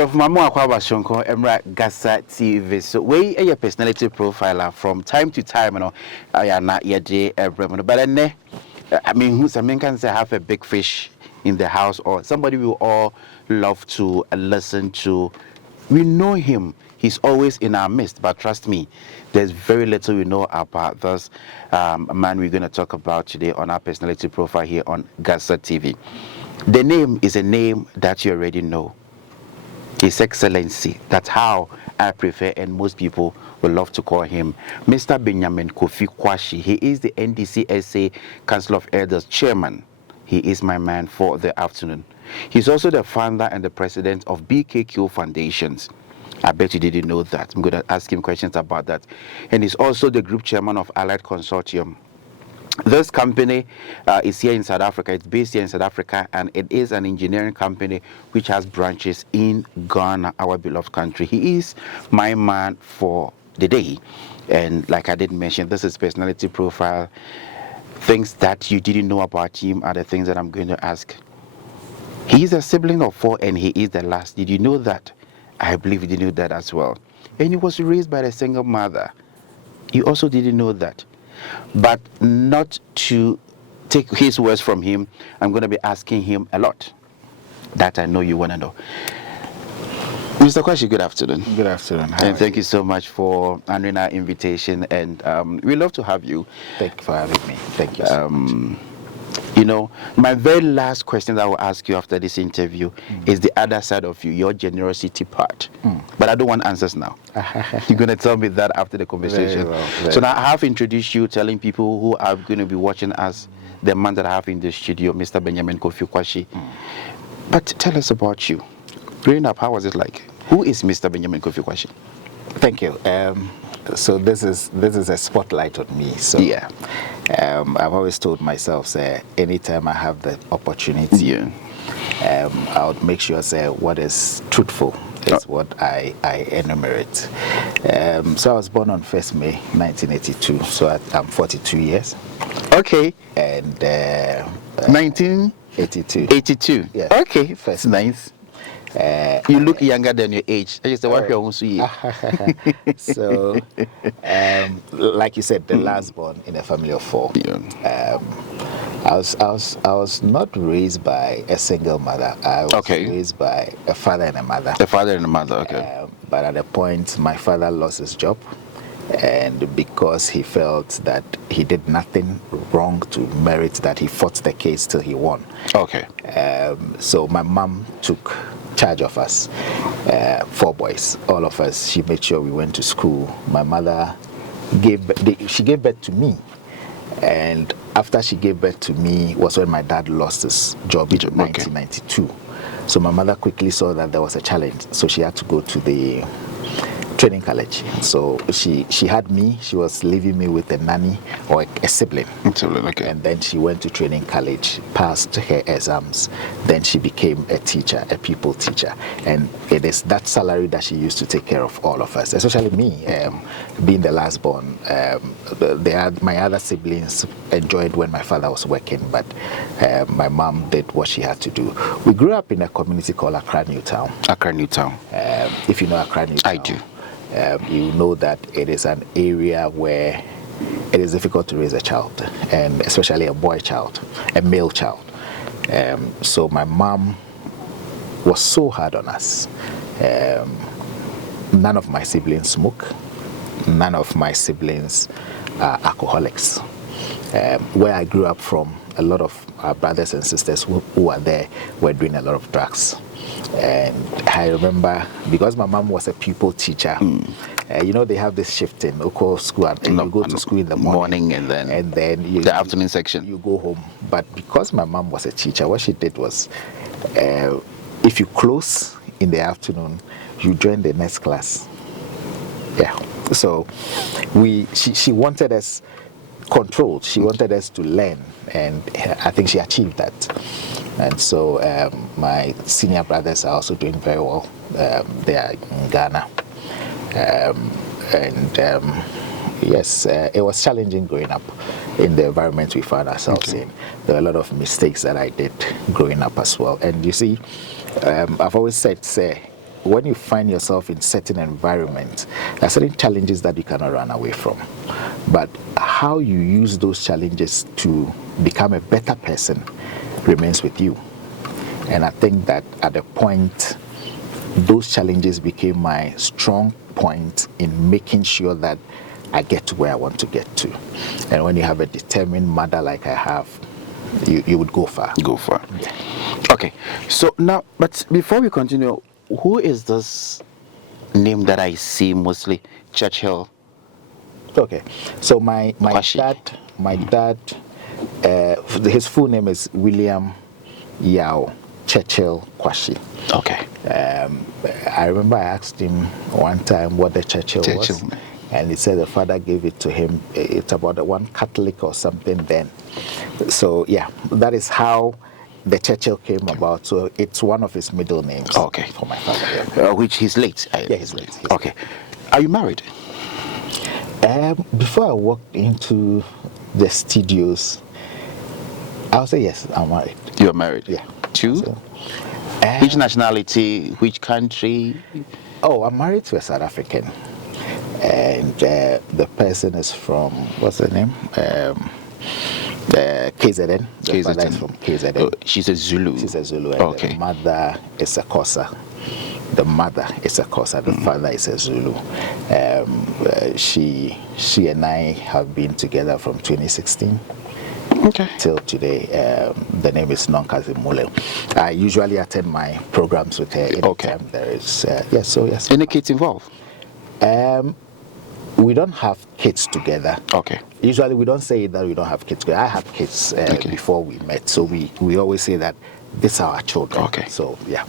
of Mamu Akwaba Shonko, Emra GHASA TV. So, we a personality profiler from time to time, I am not yet but then, I mean, who's a man can say have a big fish in the house or somebody we all love to listen to. We know him. He's always in our midst, but trust me, there's very little we know about this man we're going to talk about today on our personality profile here on GHASA TV. The name is a name that you already know. His Excellency. That's how I prefer, and most people will love to call him Mr. Benjamin Kofi Kwashi. He is the NDCSA Council of Elders Chairman. He is my man for the afternoon. He's also the founder and the president of BKQ Foundations. I bet you didn't know that. I'm going to ask him questions about that. And he's also the group chairman of Allied Consortium. This company is here in South Africa. It's based here in South Africa, and it is an engineering company which has branches in Ghana, our beloved country. He is my man for the day. And like I did mention, this is personality profile. Things that you didn't know about him are the things that I'm going to ask. He is a sibling of 4, and he is the last. Did you know that? I believe you knew that as well. And he was raised by a single mother. You also didn't know that. But not to take his words from him, I'm going to be asking him a lot that I know you want to know. Mr. Kwashi, good afternoon. Good afternoon. And thank you so much for honoring our invitation. And we love to have you. Thank you for having me. Thank you so much. You know, my very last question that I will ask you after this interview is the other side of you, your generosity part. But I don't want answers now. You're going to tell me that after the conversation. Very well. So now I have introduced you, telling people who are going to be watching us, the man that I have in the studio, Mr. Benjamin Kofi Kwashi. But tell us about you. Growing up, how was it like? Who is Mr. Benjamin Kofi Kwashi? Thank you. So this is a spotlight on me. So yeah. I've always told myself, say, anytime I have the opportunity, I would make sure, say, what is truthful is what I enumerate. So I was born on 1st May 1982. So I'm 42 years. Okay. And 1982. 82. Yeah. Okay. That's nice. You look younger than your age. I just what you So, like you said, the last born in a family of 4. Yeah. I was not raised by a single mother. I was raised by a father and a mother. A father and a mother. Okay. But at a point, my father lost his job, and because he felt that he did nothing wrong to merit that, he fought the case till he won. Okay. So my mom took charge of us, 4 boys, all of us. She made sure we went to school. My mother gave birth to me, and after she gave birth to me was when my dad lost his job in 1992. So my mother quickly saw that there was a challenge, so she had to go to the training college. So she had me. She was leaving me with a nanny or a sibling. Okay. And then she went to training college, passed her exams. Then she became a teacher, a pupil teacher. And it is that salary that she used to take care of all of us, especially me, being the last born. My other siblings enjoyed when my father was working, but my mom did what she had to do. We grew up in a community called Accra Newtown. Accra Newtown. If you know Accra Newtown. I do. You know that it is an area where it is difficult to raise a child, and especially a boy child, a male child. So my mom was so hard on us. None of my siblings smoke. None of my siblings are alcoholics. Where I grew up from, a lot of our brothers and sisters who were there were doing a lot of drugs. And I remember, because my mom was a pupil teacher, you know, they have this shifting. You go school and you go to school in the morning and then the afternoon section. You go home. But because my mom was a teacher, what she did was, if you close in the afternoon, you join the next class. Yeah. So she wanted us controlled. She wanted us to learn, and I think she achieved that. And so my senior brothers are also doing very well. They are in Ghana. Yes, it was challenging growing up in the environment we found ourselves in. There were a lot of mistakes that I did growing up as well. And you see, I've always said, say, when you find yourself in certain environments, there are certain challenges that you cannot run away from. But how you use those challenges to become a better person remains with you. And I think that at the point, those challenges became my strong point in making sure that I get to where I want to get to. And when you have a determined mother like I have, you would go far. Go far. Yeah. Okay. So now, but before we continue, who is this name that I see mostly? Churchill. Okay. So my Kwashi. dad, his full name is William Yao Churchill Kwashi. Okay. I remember I asked him one time what the Churchill was, Churchill. and he said the father gave it to him. It's about one Catholic or something then. So yeah, that is how the Churchill came about. So it's one of his middle names. Okay. For my father. Yeah. Which he's late. Yeah, he's late. Okay. Are you married? Before I walked into the studios, I'll say yes, I'm married. You're married? Yeah. To? So, which nationality? Which country? Oh, I'm married to a South African. And the person is from, what's her name? KZN. The father is from KZN. Oh, she's a Zulu. She's a Zulu. And Okay. the mother is a Xhosa. The mother is a Xhosa. The father is a Zulu. She and I have been together from 2016. Okay. Till today. The name is Nonkazi Mule. I usually attend my programs with her anytime there is. Yes, so yes. Any kids involved? We don't have kids together. Okay. Usually we don't say that we don't have kids together. I had kids before we met, so we always say that these are our children. Okay. So yeah.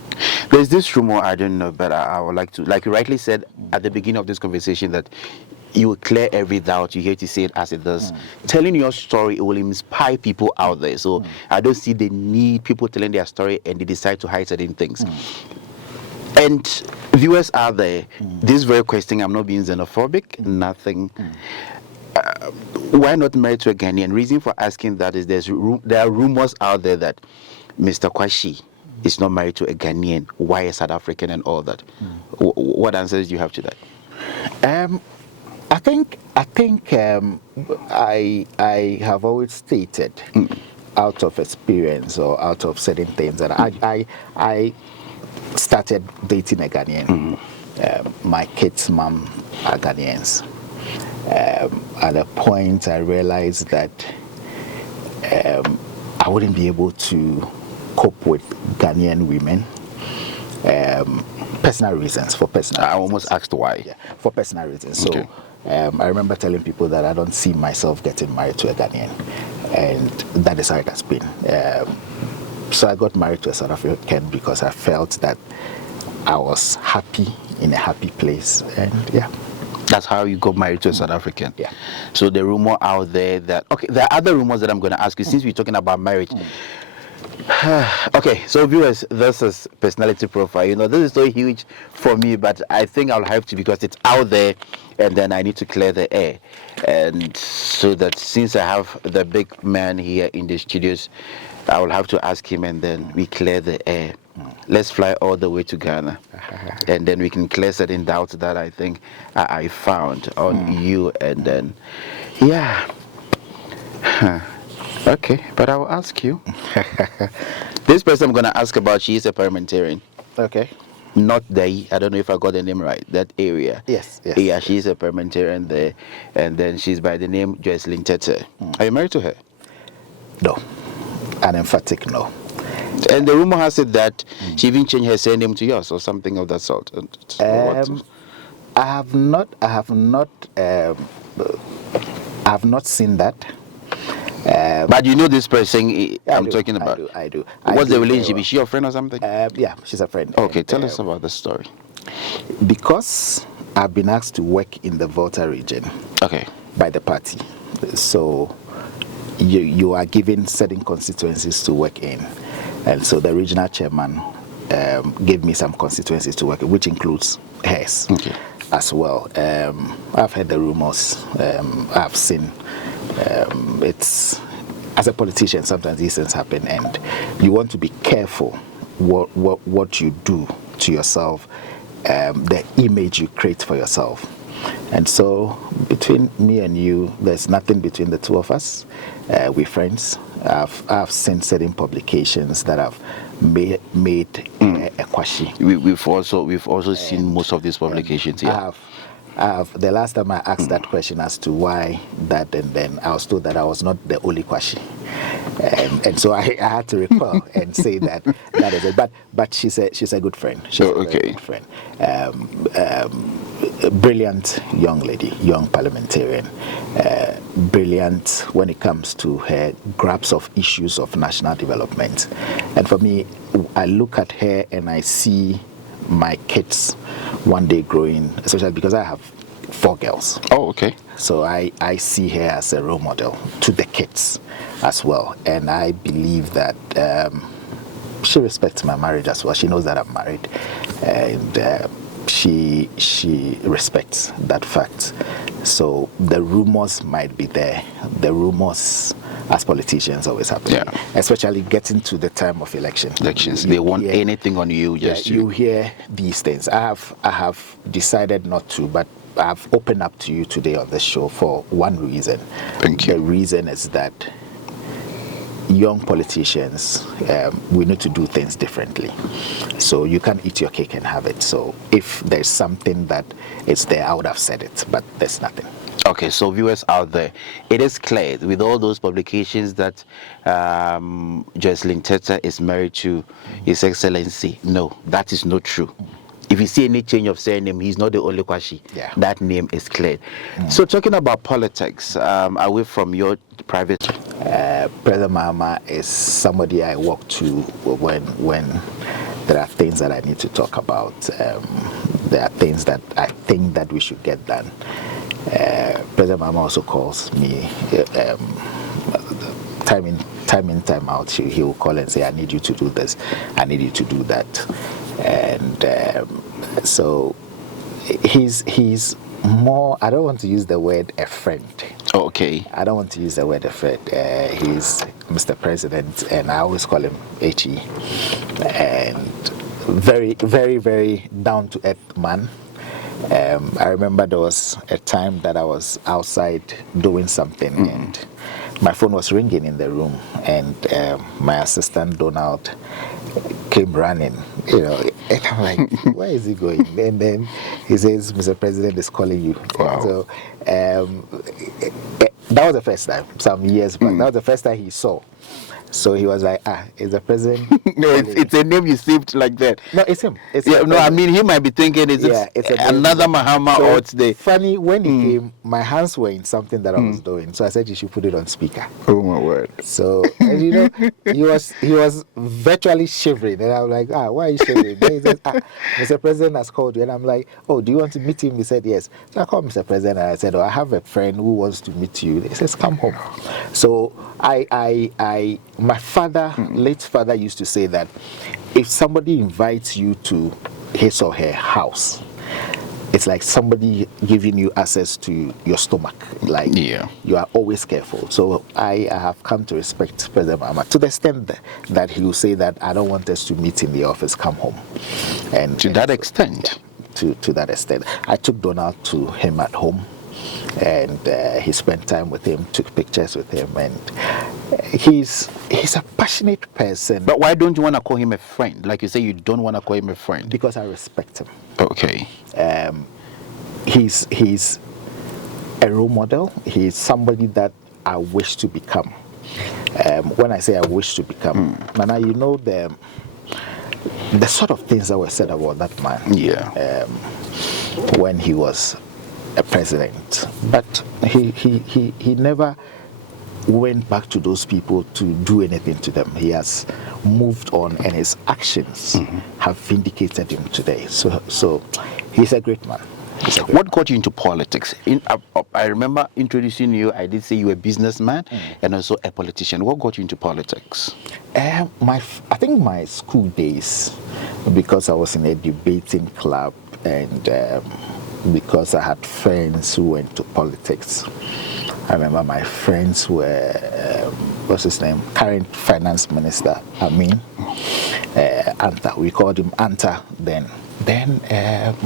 There's this rumor, I don't know, but I would like to, like you rightly said at the beginning of this conversation, that you will clear every doubt. You hate to say it as it does. Telling your story, it will inspire people out there. So I don't see the need people telling their story and they decide to hide certain things. And viewers out there, this very question, I'm not being xenophobic, nothing. Why not married to a Ghanaian? Reason for asking that is there are rumors out there that Mr. Kwashi is not married to a Ghanaian. Why a South African and all that? What answers do you have to that? I think I have always stated out of experience or out of certain things that I started dating a Ghanaian. My kids' mom are Ghanaians. At a point, I realized that I wouldn't be able to cope with Ghanaian women. Personal reasons. I almost asked why. Yeah, for personal reasons. So Okay. I remember telling people that I don't see myself getting married to a Ghanaian, and that is how it has been. So I got married to a South African because I felt that I was happy in a happy place, and yeah. That's how you got married to a South African. Yeah. So the rumor out there that, okay, there are other rumors that I'm going to ask you since we're talking about marriage. Okay, so viewers, this is personality profile. You know, this is so huge for me, but I think I'll have to because it's out there, and then I need to clear the air. And so that since I have the big man here in the studios, I will have to ask him, and then we clear the air. Let's fly all the way to Ghana, and then we can clear certain doubts that I think I found on you, and then, yeah. Okay, but I will ask you. This person I'm going to ask about, she is a parliamentarian. Okay. Not there, I don't know if I got the name right, that area. Yes. Yeah, she's a parliamentarian there, and then she's by the name Joycelyn Tete. Are you married to her? No. An emphatic no. And the rumor has it that she even changed her surname to yours or something of that sort. I have not seen that. But you know this person I'm talking about. I do. What's the relationship? Is she your friend or something? Yeah, she's a friend. Okay, tell us about the story. Because I've been asked to work in the Volta region. Okay. By the party. So you are given certain constituencies to work in. And so the regional chairman gave me some constituencies to work in, which includes hers as well. I've heard the rumors. I've seen. It's, as a politician, sometimes these things happen, and you want to be careful what you do to yourself the image you create for yourself. And so between me and you, there's nothing between the two of us. We're friends. I've seen certain publications that have made a kwashi. We've also seen most of these publications. Yeah. The last time I asked that question as to why that, and then I was told that I was not the only kwashi. And so I had to recall and say that is it. But she's a good friend. She's a very good friend. A brilliant young lady, young parliamentarian. Brilliant when it comes to her grasp of issues of national development. And for me, I look at her and I see my kids one day growing, especially because I have 4 girls. Oh, okay. So I see her as a role model to the kids as well. And I believe that she respects my marriage as well. She knows that I'm married. And she respects that fact. So the rumors might be there. The rumors, as politicians, always happen. Especially getting to the time of elections. They want anything on you. You hear these things. I have decided not to, but I've opened up to you today on the show for one reason. Thank you. The reason is that young politicians, we need to do things differently. So you can't eat your cake and have it. So if there's something that is there, I would have said it, but there's nothing. Okay, so viewers out there, it is clear with all those publications that Jocelyn Teta is married to His Excellency. No, that is not true. If you see any change of surname, he's not the only kwashi. That name is cleared. So talking about politics, away from your private... President Mahama is somebody I walk to when there are things that I need to talk about. There are things that I think that we should get done. President Mahama also calls me time in, time out. He will call and say, I need you to do this, I need you to do that. And so he's more, I don't want to use the word a friend. Okay. I don't want to use the word a friend. He's Mr. President, and I always call him HE. And very, very, very down-to-earth man. I remember there was a time that I was outside doing something, and my phone was ringing in the room, and my assistant Donald came running, and I'm like, where is he going? And then he says, Mr. President is calling you. Wow. So that was the first time, some years back. That was the first time he saw. So he was like, is the president? No, it's a name you saved like that. No, it's him. I mean, he might be thinking, it's another Mahama, or it's the... Funny, when he came, my hands were in something that I was doing. So I said, you should put it on speaker. Oh, my word. So, and he was virtually shivering. And I was like, why are you shivering? Then he said, Mr. President has called you. And I'm like, oh, do you want to meet him? He said, yes. So I called Mr. President and I said, I have a friend who wants to meet you. He says, come home. So my father, late father, used to say that if somebody invites you to his or her house, it's like somebody giving you access to your stomach. Like, you are always careful. So I have come to respect President Mahama to the extent that he will say that I don't want us to meet in the office, come home. And to that extent? To that extent. I took Donald to him at home, and he spent time with him, took pictures with him, and he's a passionate person. But why don't you want to call him a friend? Like you say, you don't want to call him a friend. Because I respect him. Okay. He's a role model. He's somebody that I wish to become. When I say I wish to become, Nana, you know the sort of things that were said about that man. When he was a president, but he never went back to those people to do anything to them. He has moved on, and his actions have vindicated him today. So he's a great man. What got you into politics? I remember introducing you. I did say you were a businessman and also a politician. What got you into politics? I think my school days, because I was in a debating club, and because I had friends who went to politics. I remember my friends were, what's his name, current finance minister, Anta. We called him Anta then. then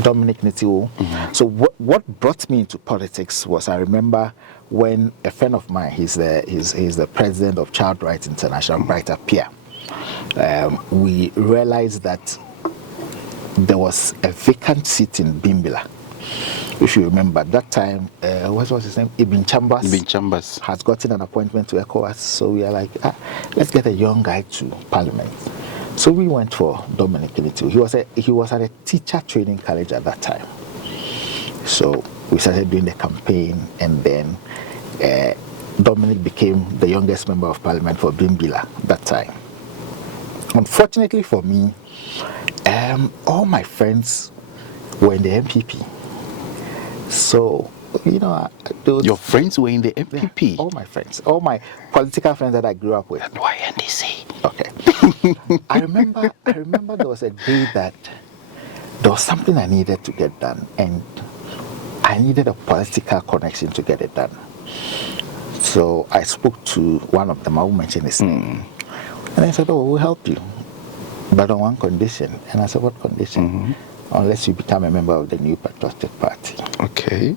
Dominic Nitiwo. So what brought me into politics was, I remember when a friend of mine, he's the president of Child Rights International, Brighter Peer. We realized that there was a vacant seat in Bimbila. If you remember, that time, what was his name? Ibn Chambers has gotten an appointment to ECOWAS. So we are like, let's get a young guy to Parliament. So we went for Dominic Nitiwo. He was at a teacher training college at that time. So we started doing the campaign, and then Dominic became the youngest member of Parliament for Bimbila that time. Unfortunately for me, all my friends were in the MPP. So, your friends were in the MPP? Yeah, all my friends, all my political friends that I grew up with. And why NDC? Okay. I remember there was a day that there was something I needed to get done, and I needed a political connection to get it done. So I spoke to one of them, I won't mention his name. And they said, we'll help you, but on one condition. And I said, what condition? Unless you become a member of the New Patriotic Party. Okay.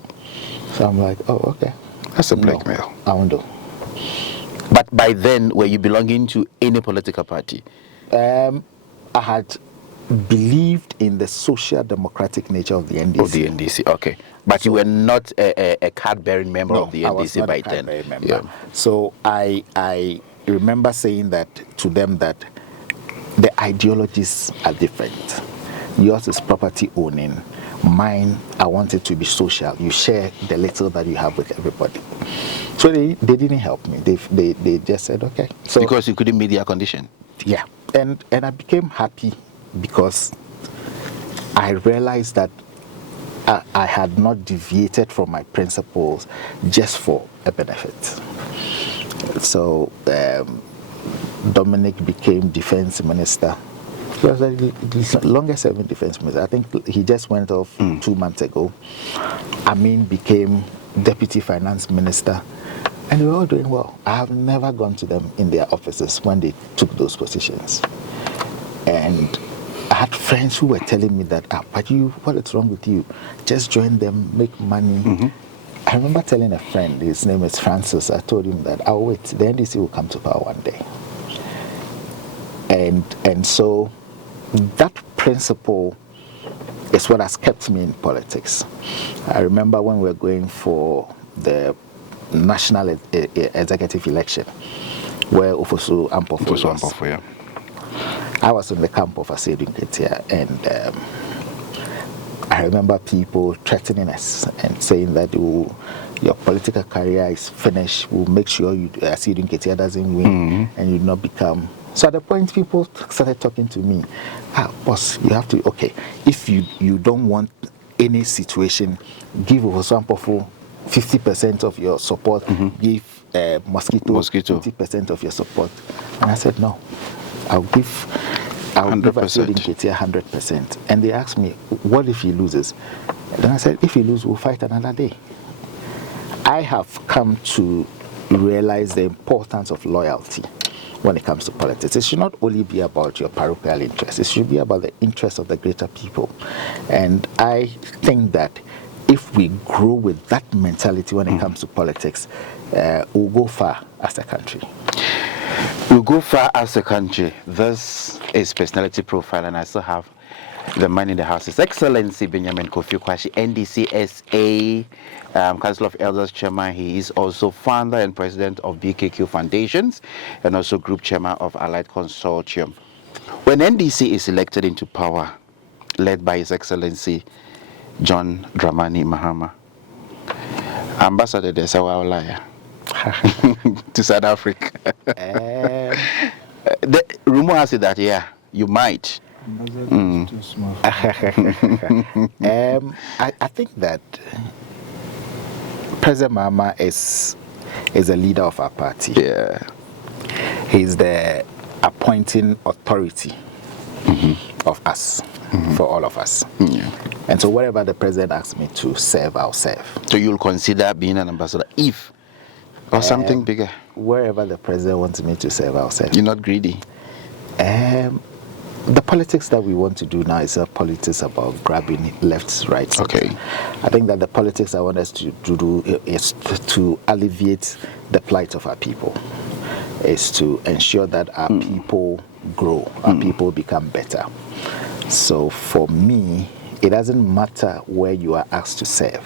So I'm like, okay. That's a blackmail. I won't do. But by then, were you belonging to any political party? I had believed in the social democratic nature of the NDC. Of the NDC, okay. But you were not a card-bearing member of the NDC I was not by a card-bearing then. member. Yeah. So I remember saying that to them, that the ideologies are different. Yours is property owning. Mine, I want it to be social. You share the little that you have with everybody. So they didn't help me. They just said, okay. So, because you couldn't meet their condition? Yeah. And I became happy because I realized that I had not deviated from my principles just for a benefit. So Dominic became defense minister. He was the longest serving defense minister. I think he just went off 2 months ago. Amin became deputy finance minister. And they were all doing well. I have never gone to them in their offices when they took those positions. And I had friends who were telling me that, but what is wrong with you? Just join them, make money. I remember telling a friend, his name is Francis, I told him that, I'll wait, the NDC will come to power one day. And so that principle is what has kept me in politics. I remember when we were going for the national executive election, where Ofosu Ampofo was. I was in the camp of Asedun Ketia, and I remember people threatening us and saying that your political career is finished, we'll make sure Asedun Ketia doesn't win, and you not become. So at the point, people started talking to me, boss, you have to, okay, if you don't want any situation, give Ofosu Ampofo 50% of your support, give Mosquito 50% of your support. And I said, no, I'll give Asedun Ketia 100%. And they asked me, what if he loses? And then I said, if he loses, we'll fight another day. I have come to realize the importance of loyalty when it comes to politics. It should not only be about your parochial interests, it should be about the interests of the greater people. And I think that if we grow with that mentality when it comes to politics, we'll go far as a country. We'll go far as a country. This is Personality Profile, and I still have the man in the house. His Excellency Benjamin Kofi Kwashi, NDCSA, Council of Elders Chairman. He is also founder and president of BKQ Foundations, and also group chairman of Allied Consortium. When NDC is elected into power, led by His Excellency John Dramani Mahama, Ambassador de Sawawalaya to South Africa. The rumor has it that, you might. Too small. I think that President Mahama is a leader of our party. Yeah. He's the appointing authority of us, for all of us. Yeah. And so wherever the president asks me to serve, I'll serve. So you'll consider being an ambassador if, or something bigger? Wherever the president wants me to serve, I'll serve. You're not greedy? the politics that we want to do now is a politics about grabbing left, right, center. Okay. I think that the politics I want us to do is to alleviate the plight of our people, is to ensure that our people grow, our people become better. So for me, it doesn't matter where you are asked to serve.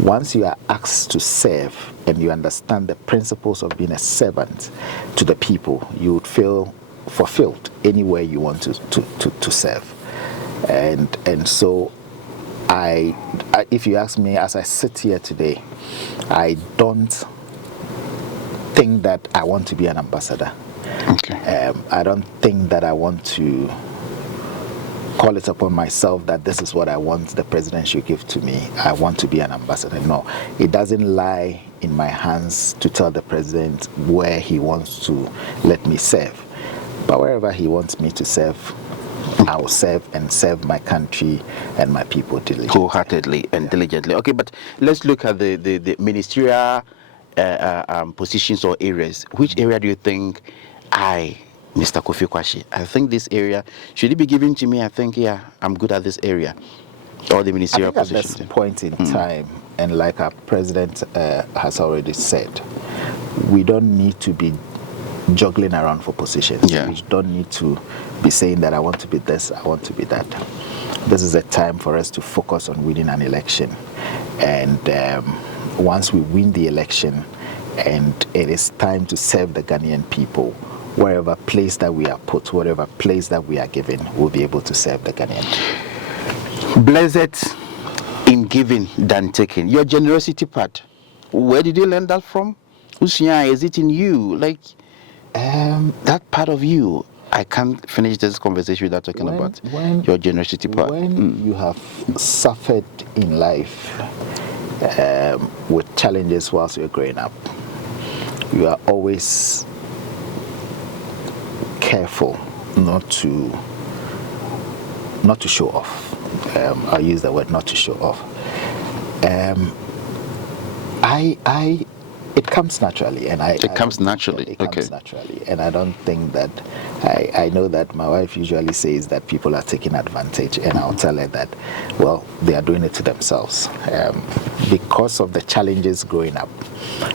Once you are asked to serve and you understand the principles of being a servant to the people, you would feel fulfilled anywhere you want to serve. And so I, if you ask me, as I sit here today, I don't think that I want to be an ambassador. Okay. I don't think that I want to call it upon myself that this is what I want the president should give to me. I want to be an ambassador. No, it doesn't lie in my hands to tell the president where he wants to let me serve. But wherever he wants me to serve, I will serve and serve my country and my people diligently. Wholeheartedly and diligently. Okay, but let's look at the ministerial positions or areas. Which area do you think Mr. Kofi Kwashi, I think this area, should it be given to me? I think, yeah, I'm good at this area. Or the ministerial positions. At this point in time, and like our president has already said, we don't need to be juggling around for positions. Yeah. We don't need to be saying that I want to be this, I want to be that. This is a time for us to focus on winning an election. And once we win the election, and it is time to serve the Ghanaian people, wherever place that we are put, whatever place that we are given, we'll be able to serve the Ghanaian people. Blessed in giving than taking. Your generosity part, where did you learn that from? Usia, is it in you? Like, that part of you, I can't finish this conversation without talking about your generosity part. When you have suffered in life with challenges whilst you're growing up, you are always careful not to show off. I use the word not to show off. It comes naturally, and it comes naturally. And I don't think that I know that my wife usually says that people are taking advantage, and I'll tell her that, well, they are doing it to themselves because of the challenges growing up,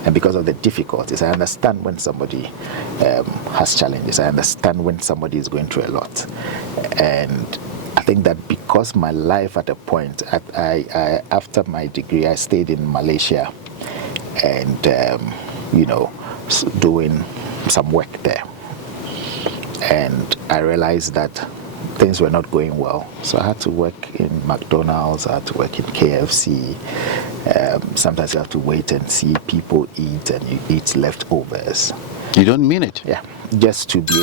and because of the difficulties. I understand when somebody has challenges. I understand when somebody is going through a lot, and I think that because my life at a point, after my degree, I stayed in Malaysia. And doing some work there, and I realized that things were not going well, so I had to work in McDonald's, I had to work in KFC. Sometimes you have to wait and see people eat, and you eat leftovers. You don't mean it? Yeah, just to be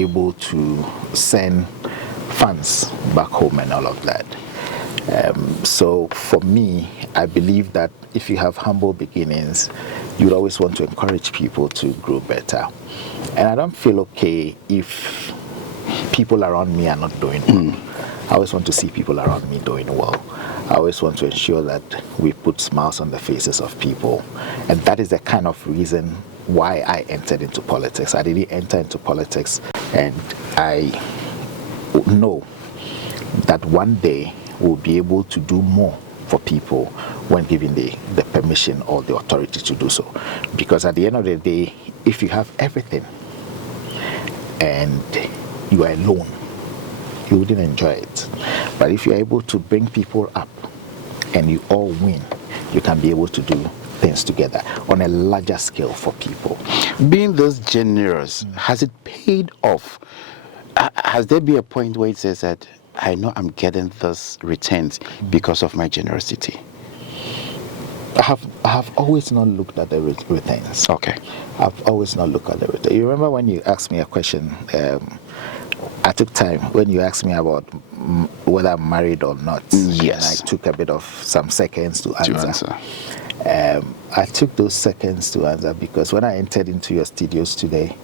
able to send funds back home and all of that. So for me, I believe that if you have humble beginnings, you always want to encourage people to grow better. And I don't feel okay if people around me are not doing well. I always want to see people around me doing well. I always want to ensure that we put smiles on the faces of people. And that is the kind of reason why I entered into politics. I didn't enter into politics, and I know that one day we'll be able to do more for people when given the permission or the authority to do so. Because at the end of the day, if you have everything and you are alone, you wouldn't enjoy it. But if you're able to bring people up and you all win, you can be able to do things together on a larger scale for people. Being this generous, has it paid off? Has there been a point where it says that I know I'm getting this returns because of my generosity? I have always not looked at the returns. Okay. I've always not looked at the returns. You remember when you asked me a question, I took time when you asked me about whether I'm married or not. Yes. And I took a bit of some seconds to answer. I took those seconds to answer because when I entered into your studios today,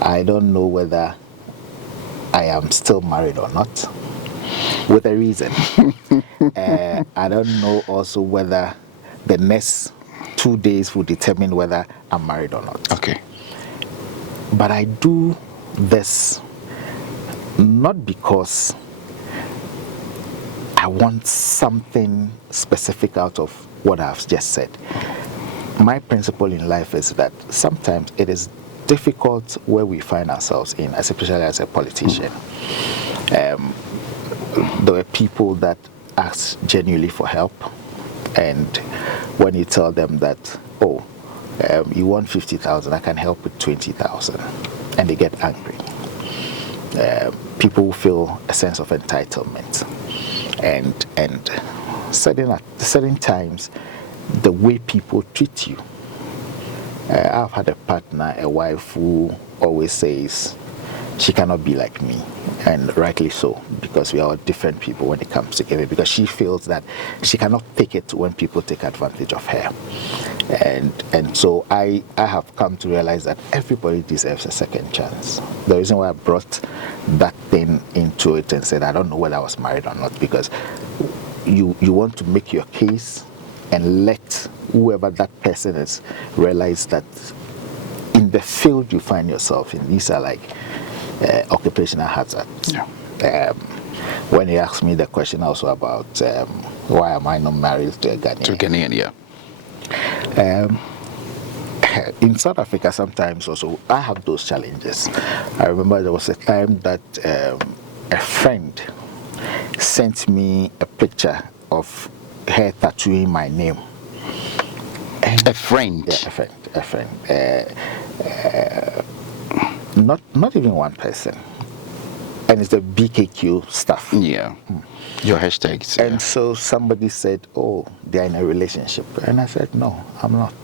I don't know whether I am still married or not, with a reason. I don't know also whether the next 2 days will determine whether I'm married or not. Okay. But I do this not because I want something specific out of what I've just said. My principle in life is that sometimes it is difficult where we find ourselves in, especially as a politician. There were people that ask genuinely for help, and when you tell them that, oh, you want 50,000, I can help with 20,000, and they get angry. People feel a sense of entitlement, and certain times, the way people treat you. I've had a partner, a wife, who always says she cannot be like me, and rightly so, because we are all different people when it comes together, because she feels that she cannot take it when people take advantage of her. And so I have come to realize that everybody deserves a second chance. The reason why I brought that thing into it and said I don't know whether I was married or not, because you want to make your case and let whoever that person is realize that in the field you find yourself in, these are like occupational hazards. Yeah. When he asked me the question also about why am I not married to a Ghanaian? To Ghanaian, yeah. In South Africa, sometimes also I have those challenges. I remember there was a time that a friend sent me a picture of her tattooing my name. A friend? Yeah, a friend. Not even one person. And it's the BKQ stuff. Yeah. Your hashtags. And so somebody said, oh, they're in a relationship. And I said, no, I'm not.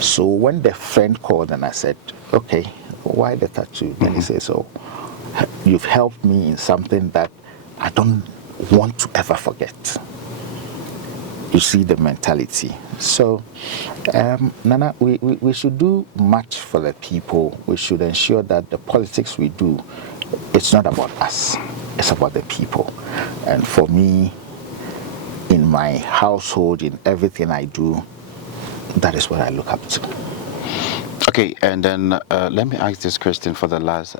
So when the friend called and I said, okay, why the tattoo? Then he says, oh, you've helped me in something that I don't want to ever forget. You see the mentality. So, Nana, we should do much for the people. We should ensure that the politics we do, it's not about us. It's about the people. And for me, in my household, in everything I do, that is what I look up to. Okay, and then let me ask this question for the last.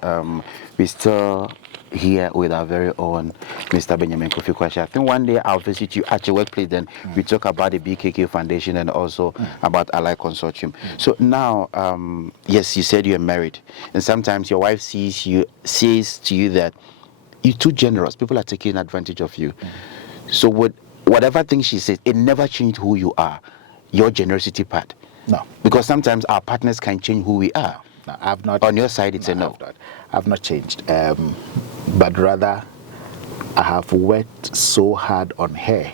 We still here with our very own Mr. Benjamin Kofi Kwasi. I think one day I'll visit you at your workplace, then we talk about the BKK Foundation and also about Ally Consortium. So now, yes, you said you're married, and sometimes your wife says to you that you're too generous. People are taking advantage of you. So whatever thing she says, it never changed who you are, your generosity part. No. Because sometimes our partners can change who we are. No, I've not. On your side, it's a no. I've not changed. But rather, I have worked so hard on her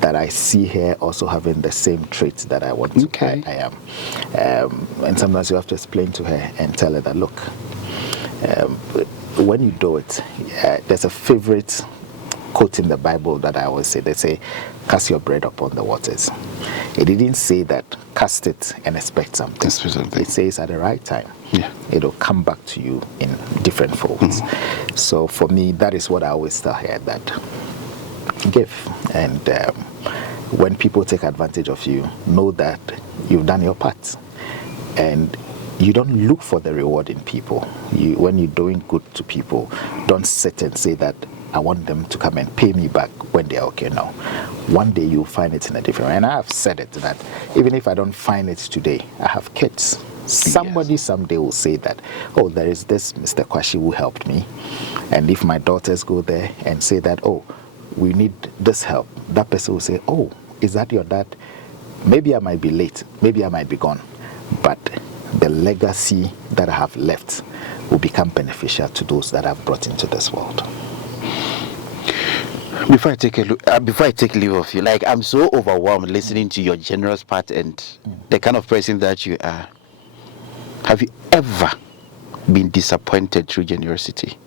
that I see her also having the same traits that I want to. Okay. I am. And sometimes you have to explain to her and tell her that, look, when you do it, there's a favorite quote in the Bible that I always say. They say, cast your bread upon the waters. It didn't say that cast it and expect something. It says at the right time, it'll come back to you in different folds. So for me, that is what I always tell her, that give. And when people take advantage of you, know that you've done your part. And you don't look for the reward in people. When you're doing good to people, don't sit and say that I want them to come and pay me back when they're okay. No. One day you'll find it in a different way. And I have said it, that even if I don't find it today, I have kids. Somebody someday will say that, oh, there is this Mr. Kwasi who helped me. And if my daughters go there and say that, oh, we need this help, that person will say, oh, is that your dad? Maybe I might be late. Maybe I might be gone. But the legacy that I have left will become beneficial to those that I've brought into this world. Before I take leave of you, like, I'm so overwhelmed listening to your generous part and the kind of person that you are. Have you ever been disappointed through generosity?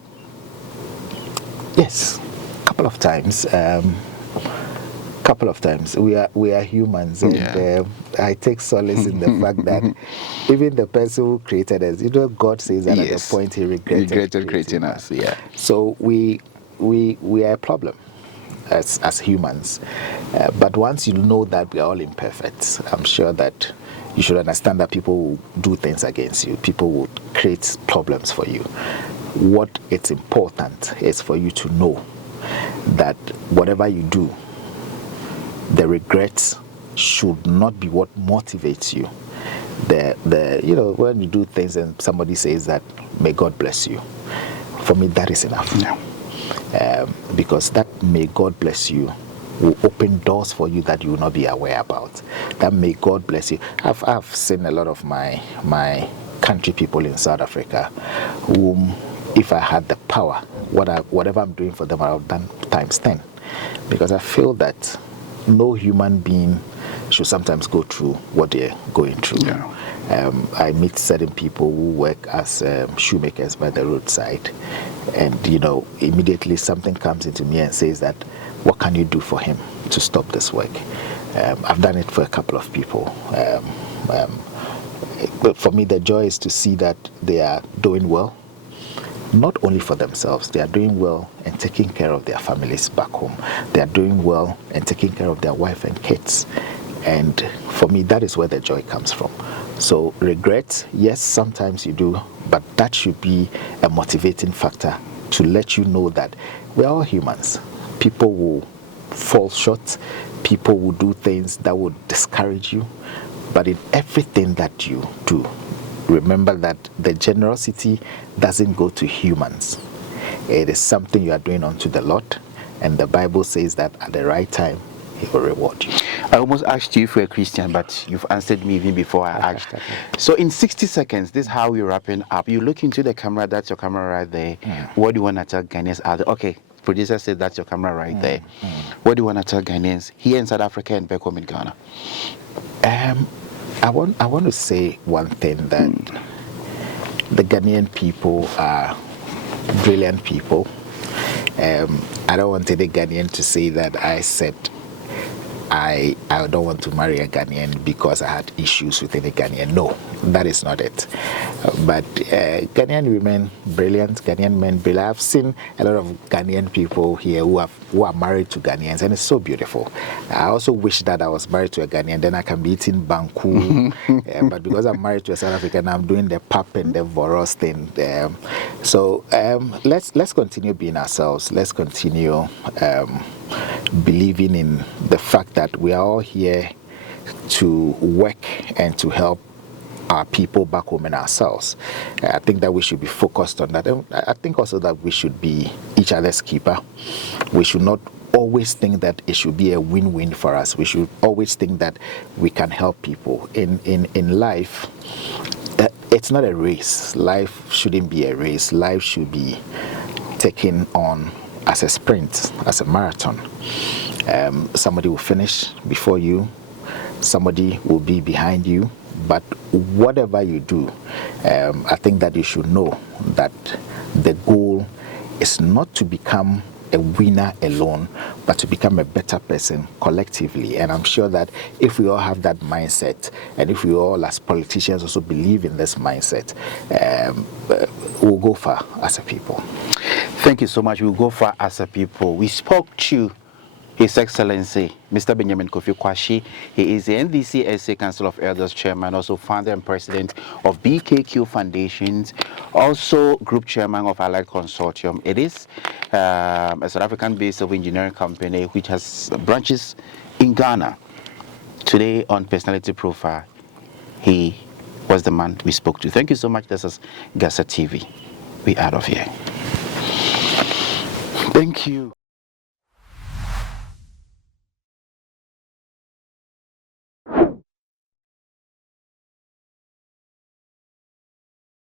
Yes, a couple of times. We are humans, and I take solace in the fact that even the person who created us, God says that at the point He regretted creating us. Yeah. So we are a problem as humans, but once you know that we are all imperfect, I'm sure that you should understand that people will do things against you. People will creates problems for you. What it's important is for you to know that whatever you do, the regrets should not be what motivates you. When you do things and somebody says that, may God bless you, for me that is enough. Yeah. Because that may God bless you will open doors for you that you will not be aware about. That may God bless you. I've seen a lot of my country people in South Africa whom, if I had the power, whatever I'm doing for them, I would have done times 10. Because I feel that no human being should sometimes go through what they're going through. Yeah. I meet certain people who work as shoemakers by the roadside, and immediately something comes into me and says that, what can you do for him to stop this work? I've done it for a couple of people. But for me, the joy is to see that they are doing well, not only for themselves, they are doing well and taking care of their families back home. They are doing well and taking care of their wife and kids. And for me, that is where the joy comes from. So regret, yes, sometimes you do, but that should be a motivating factor to let you know that we're all humans. People will fall short. People will do things that will discourage you. But in everything that you do, remember that the generosity doesn't go to humans. It is something you are doing unto the Lord. And the Bible says that at the right time, He will reward you. I almost asked you if you're a Christian, but you've answered me even before I asked. So in 60 seconds, this is how we're wrapping up. You look into the camera, that's your camera right there. What do you want to tell Ghanaians out there? Okay, producer said that's your camera right there. What do you want to tell Ghanaians here in South Africa and back home in Ghana? I want to say one thing, that the Ghanaian people are brilliant people. I don't want any Ghanaian to say that I said I don't want to marry a Ghanaian because I had issues with any Ghanaian. No, that is not it. But Ghanaian women, brilliant. Ghanaian men, brilliant. I've seen a lot of Ghanaian people here who are married to Ghanaians, and it's so beautiful. I also wish that I was married to a Ghanaian, then I can be eating banku. But because I'm married to a South African, I'm doing the pap and the voros thing. So let's continue being ourselves. Let's continue believing in the fact that we are all here to work and to help our people back home and ourselves. I think that we should be focused on that. And I think also that we should be each other's keeper. We should not always think that it should be a win-win for us. We should always think that we can help people. In life, it's not a race. Life shouldn't be a race. Life should be taken on as a sprint, as a marathon. Somebody will finish before you, somebody will be behind you, but whatever you do, I think that you should know that the goal is not to become a winner alone, but to become a better person collectively. And I'm sure that if we all have that mindset, and if we all as politicians also believe in this mindset, we'll go far as a people. Thank you so much. We'll go far as a people. We spoke to His Excellency, Mr. Benjamin Kofi Kwashi. He is the NDC-SA Council of Elders Chairman, also founder and president of BKQ Foundations, also group chairman of Allied Consortium. It is a South African-based civil engineering company which has branches in Ghana. Today on Personality Profile, he was the man we spoke to. Thank you so much. This is GHASA TV. We out of here. Thank you.